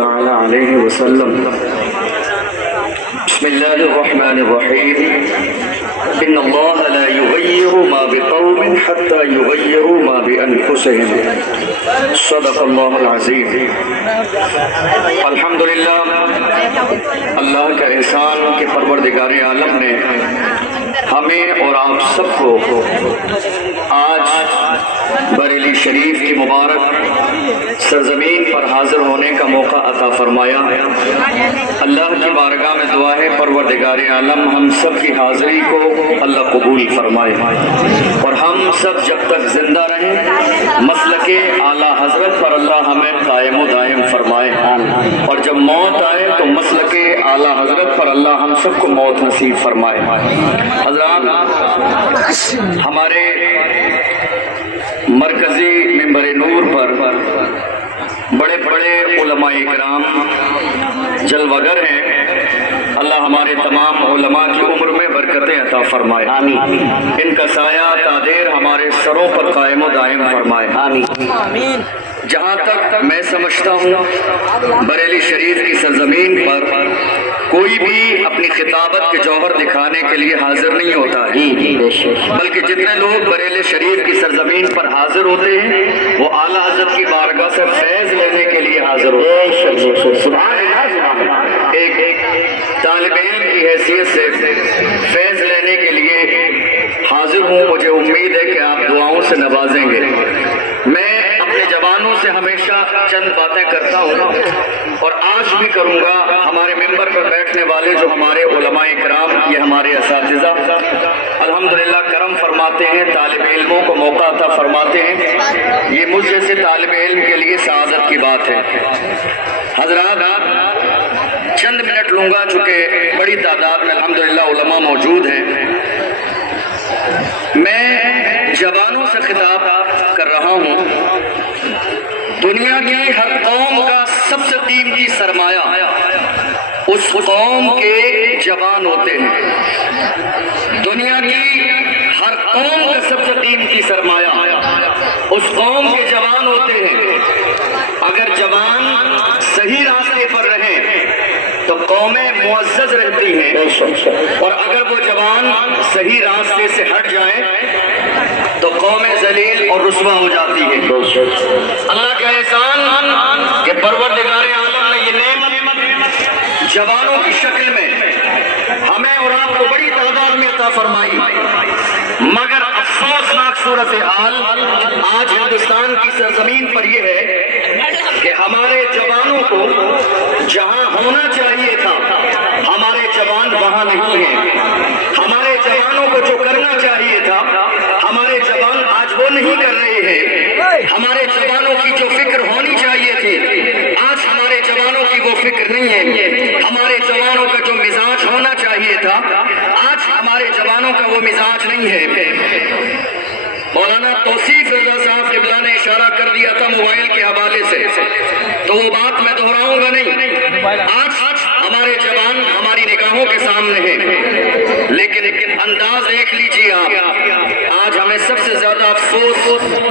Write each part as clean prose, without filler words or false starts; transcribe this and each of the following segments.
تعالی علیہ وسلم۔ بسم اللہ الرحمن الرحیم۔ ان اللہ لا یغیر ما بقوم حتی یغیروا ما بانفسهم۔ صدق اللہ العظیم۔ الحمدللہ، اللہ کا احسان کہ پروردگار عالم نے ہمیں اور آپ سب کو آج بریلی شریف کی مبارک سرزمین پر حاضر ہونے کا موقع عطا فرمایا۔ اللہ کی بارگاہ میں دعا ہے پروردگار عالم ہم سب کی حاضری کو اللہ قبول فرمائے، اور ہم سب جب تک زندہ رہیں مسلک اعلیٰ حضرت پر اللہ ہمیں قائم و دائم فرمائے، اور جب موت آئے تو مسلک اعلیٰ حضرت پر اللہ ہم سب کو موت نصیب فرمائے۔ حضرات، ہمارے مرکزی منبر نور پر بڑے بڑے علماء کرام جلوگر ہیں، اللہ ہمارے تمام علماء کی عمر میں برکتیں عطا فرمائے، ان کا سایہ تادیر ہمارے سروں پر قائم و دائم فرمائے۔ جہاں تک میں سمجھتا ہوں بریلی شریف کی سرزمین پر کوئی بھی اپنی خطابت کے جوہر دکھانے کے لیے حاضر نہیں ہوتا ہے، بلکہ جتنے لوگ بریلی شریف کی سرزمین پر حاضر ہوتے ہیں وہ اعلیٰ حضرت کی بارگاہ سے فیض لینے کے لیے حاضر ہوتے ہیں۔ ایک طالب علم کی حیثیت سے فیض لینے کے لیے حاضر ہوں، مجھے امید ہے کہ آپ دعاؤں سے نوازیں گے۔ میں اپنے جوانوں سے ہمیشہ چند باتیں کرتا ہوں اور آج بھی کروں گا۔ ہمارے ممبر پر بیٹھنے والے جو ہمارے علماء کرام، یہ ہمارے اساتذہ الحمدللہ کرم فرماتے ہیں، طالب علموں کو موقع عطا فرماتے ہیں، یہ مجھ جیسے طالب علم کے لیے سعادت کی بات ہے۔ حضرات، چند منٹ لوں گا چونکہ بڑی تعداد میں الحمدللہ علماء موجود ہیں۔ میں جوانوں سے خطاب کر رہا ہوں۔ دنیا کی ہر قوم کا سب سے قیمتی سرمایہ اس قوم کے جوان ہوتے ہیں۔ دنیا کی ہر قوم کا سب سے قیمتی سرمایہ اس قوم کے جوان ہوتے ہیں۔ اگر جوان صحیح راستے پر رہیں تو قومیں معزز رہتی ہیں، اور اگر وہ جوان صحیح راستے سے ہٹ جائیں تو قومیں ذلیل اور رسوا ہو جاتی ہیں۔ اللہ کا احسان کہ پروردگار عالم نے یہ نعمت جوانوں کی شکل میں ہمیں اور آپ کو بڑی تعداد میں عطا فرمائی، مگر افسوسناک صورتحال آج ہندوستان کی سرزمین پر یہ ہے کہ ہمارے جوانوں کو جہاں ہونا چاہیے تھا ہمارے جوان وہاں نہیں ہیں۔ ہمارے جوانوں کو جو کرنا چاہیے تھا ہمارے جوان آج وہ نہیں کر رہے ہیں۔ ہمارے جوانوں کی جو فکر ہونی چاہیے تھی آج ہمارے جوانوں کی وہ فکر نہیں ہے۔ ہمارے جوانوں کا جو مزاج ہونا چاہیے تھا آج ہمارے جوانوں کا وہ مزاج نہیں ہے۔ مولانا توصیف رضا صاحب قبلہ نے اشارہ کر دیا تھا موبائل کے حوالے سے، تو وہ بات میں دہراؤں گا نہیں۔ آج ہمارے جوان ہماری نگاہوں کے سامنے ہیں، لیکن انداز دیکھ لیجیے آپ، آج ہمیں سب سے زیادہ افسوس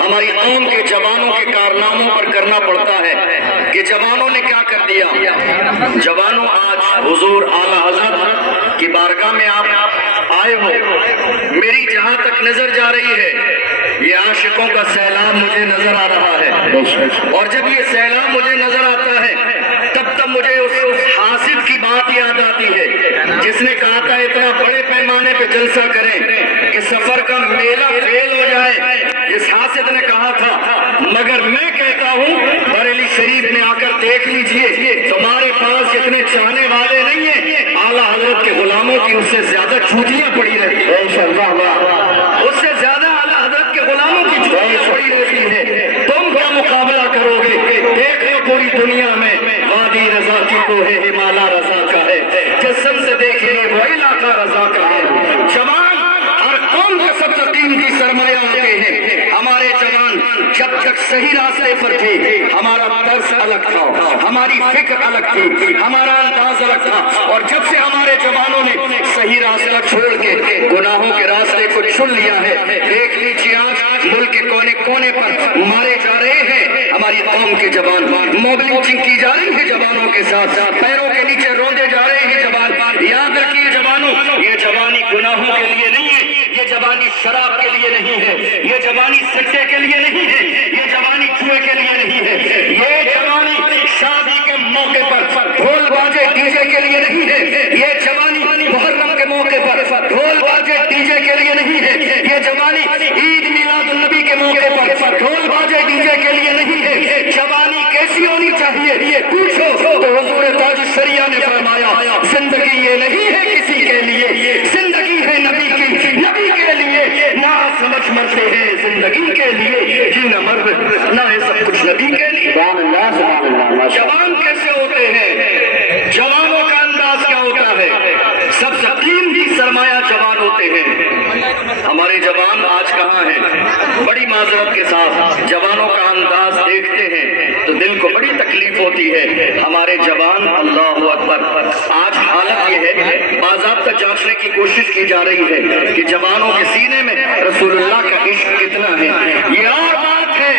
ہماری قوم کے جوانوں کے کارناموں پر کرنا پڑتا ہے کہ جوانوں نے کیا کر دیا۔ جوانوں، آج حضور اعلیٰ حضرت کی بارگاہ میں آپ آئے ہو، میری جہاں تک نظر جا رہی ہے یہ عاشقوں کا سیلاب مجھے نظر آ رہا ہے، اور جب یہ سیلاب مجھے نظر آتا ہے تب مجھے اس حاسد کی بات یاد آتی ہے جس نے کہا تھا اتنا بڑے پیمانے پہ جلسہ کریں کہ سفر کا میلہ فیل ہو جائے۔ اس حاسد نے کہا تھا، مگر میں کہتا ہوں بریلی شریف میں آ کر دیکھ لیجئے تمہارے پاس اتنے چاہنے والے نہیں ہیں، اعلیٰ حضرت کے غلاموں کی اس سے زیادہ چوٹیاں پڑی رہتی ہیں، اس سے زیادہ اعلیٰ حضرت کے غلاموں کی چوٹیاں پڑی رہتی ہیں۔ تم کیا مقابلہ کرو گے؟ دیکھ لو پوری دنیا میں وادی رضا کی تو ہے، ہمالا رضا کا ہے، جسم سے دیکھیں وہ علاقہ رضا کا ہے۔ جوان ہر قوم کا سب سے قیمتی سرمایہ ہوتے ہیں۔ ہمارے جوان جب تک صحیح راستے پر تھے ہمارا طرز الگ تھا، ہماری فکر الگ تھی، ہمارا انداز الگ تھا، اور جب سے ہمارے جوانوں نے صحیح راستہ چھوڑ کے گناہوں کے راستے کو چن لیا ہے، دیکھ لیجیے آج ملک کے کونے کونے پر مارے جا رہے ہیں ہماری قوم کے جوان موبلنگ کی جا رہی ہے جوانوں کے ساتھ ساتھ پیروں کے نیچے روندے جا رہے ہیں جوان. یاد رکھیے جوانوں, یہ جوانی گناہوں کے لیے نہیں ہے, یہ جوانی شراب کے لیے نہیں ہے, یہ جوانی سچے کے لیے نہیں ہے, یہ جوانی جوئے کے لیے نہیں ہے, یہ جوانی شادی کے موقع پر ڈھول باجے ڈی جے کے لیے نہیں ہے, یہ جوانی محرم کے موقع پر ڈھول باجے ڈی جے کے لیے نہیں ہے, یہ جوانی عید میلاد النبی کے موقع پر ڈھول باجے ڈی جے کے لیے نہیں ہے. جوانی کیسی ہونی چاہیے پوچھو تو حضور تاج الشریعہ نے فرمایا زندگی یہ نہیں ہے کسی کے لیے, زندگی ہے نبی کی, نبی کے لیے نہ سمجھ مرتے ہیں زندگی کے لیے, جینا مرد نہ ہے سب کچھ نبی کے لیے. جوان کیسے ہوتے ہیں, جوانوں کا انداز کیا ہوتا ہے؟ سب سے قیمتی سرمایہ جوان ہوتے ہیں. ہمارے جوان آج کہاں ہیں؟ بڑی معذرت کے ساتھ جوانوں کا انداز دیکھتے ہیں تو دل کو بڑی تکلیف ہوتی ہے. ہمارے جوان اللہ اکبر, آج حالت یہ ہے باضابطہ جانچنے کی کوشش کی جا رہی ہے کہ جوانوں کے سینے میں رسول اللہ کا عشق کتنا ہے. یہ اور بات ہے,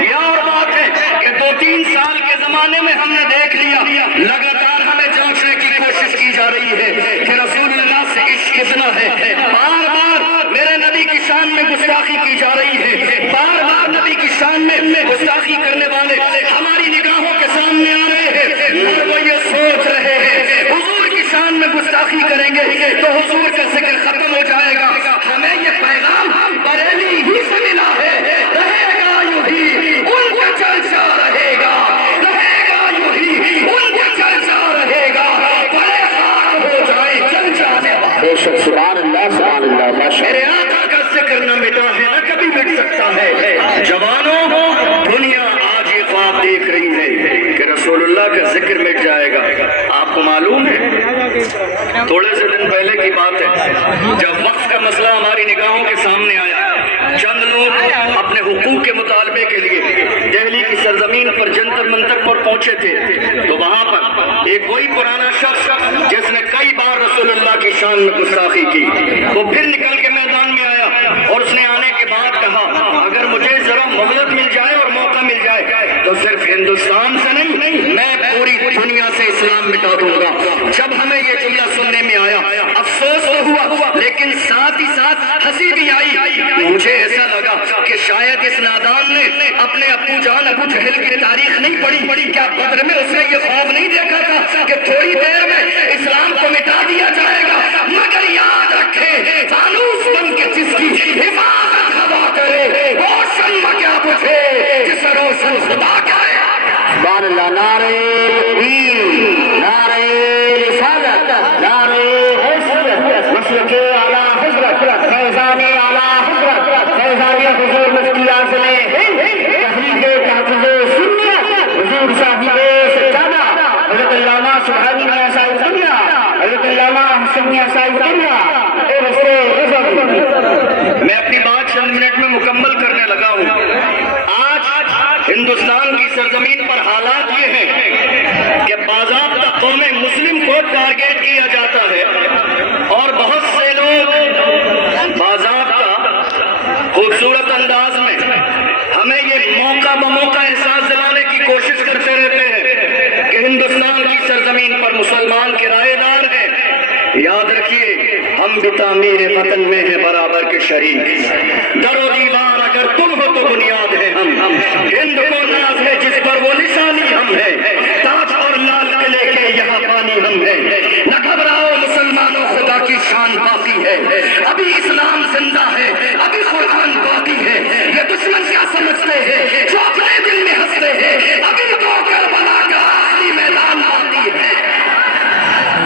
یہ اور بات ہے کہ 2-3 سال کے زمانے میں ہم نے دیکھ لیا, لگاتار ہمیں جانچنے کی کوشش کی جا رہی ہے کہ رسول اللہ سے عشق کتنا ہے. بار بار میرے نبی کی شان میں گستاخی کی جا رہی ہے, بار بار نبی کی شان میں گستاخی کرنے والے ہماری نگاہوں کے سامنے آ رہے ہیں, اور وہ یہ سوچ رہے ہیں حضور کی شان میں گستاخی کریں گے تو حضور کا ذکر ختم ہو جائے گا. ہمیں یہ پیغام بریلی ہی سے ملا ہے, رہے گا یوں ہی ان کا چرچا رہے گا, رہے گا یوں ہی ان کا چرچا رہے گا, بڑے خاک ہو جائے چل جانے والے. سبحان اللہ سبحان اللہ. میرے آقا کا ذکر نہ مٹا ہے نہ کبھی مٹ سکتا ہے. جوانوں, دنیا آج یہ خواب دیکھ رہی ہے کہ رسول اللہ کا ذکر مٹ جائے گا. آپ کو معلوم ہے تھوڑے سے دن پہلے کی بات ہے جب وقت کا مسئلہ ہماری نگاہوں کے سامنے آیا, چند لوگ اپنے حقوق کے مطالبے کے لیے دہلی کی سرزمین پر جنتر منتر پر پہنچے تھے تو وہاں پر ایک کوئی پرانا شخص جس نے کئی بار رسول اللہ کی شان میں گستاخی کی, وہ پھر نکل کے میدان میں آیا اور اس نے آنے کے بعد کہا اگر مجھے ذرا مہلت مل جائے اور موقع مل جائے تو صرف ہندوستان سے نہیں میں پوری دنیا سے اسلام مٹا دوں گا. جب ہمیں یہ جملہ سننے میں آیا افسوس تو ہوا لیکن ساتھ ہی ساتھ ہنسی بھی آئی. مجھے ایسا لگا کہ شاید اس نادان نے اپنے ابو جان ابو جہل کی تاریخ نہیں پڑھی. کیا بدر میں اس نے یہ خواب نہیں دیکھا تھا کہ تھوڑی دیر میں اسلام کو مٹا دیا جائے گا؟ مگر یاد رکھے فانوس بن کے جس کی حفاظت ہوا کرے روشن کیا بجھے جس روشن خدا کرے. سبحان اللہ. نعرہ تکبیر, نعرہ رسالت, نعرہ حیثیت, مسلک اعلیٰ حضرت, فیضان اعلیٰ حضرت, فیضان حضور مفتی اعظم تحریک تحفظ سنت حضور صاحب سجادہ حضرت علامہ سبحانی میاں صاحب دنیا, حضرت علامہ حسن میاں صاحب دنیا. میں اپنی بات چند منٹ میں مکمل کرنے لگا ہوں. آج ہندوستان کی سرزمین پر حالات یہ ہیں کہ باضابطہ قوم مسلم کو ٹارگیٹ کیا جاتا ہے اور بہت سے لوگ باضابطہ خوبصورت انداز میں ہمیں یہ موقع بموقع احساس دلانے کی کوشش کرتے رہتے ہیں کہ ہندوستان کی سرزمین پر مسلمان کرایہ دار ہیں. یاد رکھیے ہم بھی تعمیر وطن میں ہیں برابر کے شریک. در و دیوار اگر تم ہو تو بنیاد ہے ہم. ہند کو ناز ہے جس پر وہ نشانی ہم ہے, تاج اور لال قلعے کے یہاں پانی ہم ہے. نہ گھبراؤ مسلمانوں, خدا کی شان باقی ہے, ابھی اسلام زندہ ہے, ابھی قرآن باقی ہے. یہ دشمن کیا سمجھتے ہیں جو اپنے دل میں ہنستے ہیں, ابھی تو کربلا کا آخری میدان باقی ہے.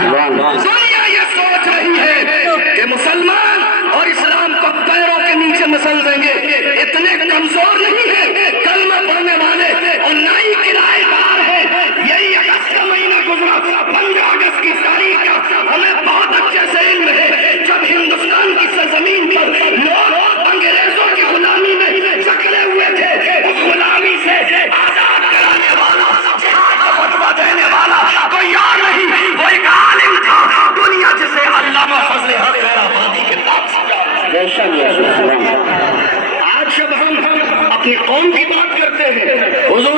دنیا یہ سوچ رہی ہے کہ مسلمان اور اسلام کو پیروں کے نیچے مسل دیں گے. اتنے کمزور نہیں ہے کلمہ پڑھنے والے اور نہ ہی کرایہ دار ہے. یہی اگست کا مہینہ گزرا, 15 اگست کی تاریخ کا ہمیں بہت اچھے سے علم ہے جب ہندوستان کی سرزمین پر لوگ انگریزوں کی غلامی میں جکڑے ہوئے تھے. اس غلامی سے آزاد کرانے والا, جہاد کا فتویٰ دینے والا کوئی اور نہیں, وہ ایک عالم تھا دنیا جسے علامہ فضل حق خیرآبادی کے نام سے. آج جب ہم اپنی قوم کی بات کرتے ہیں حضور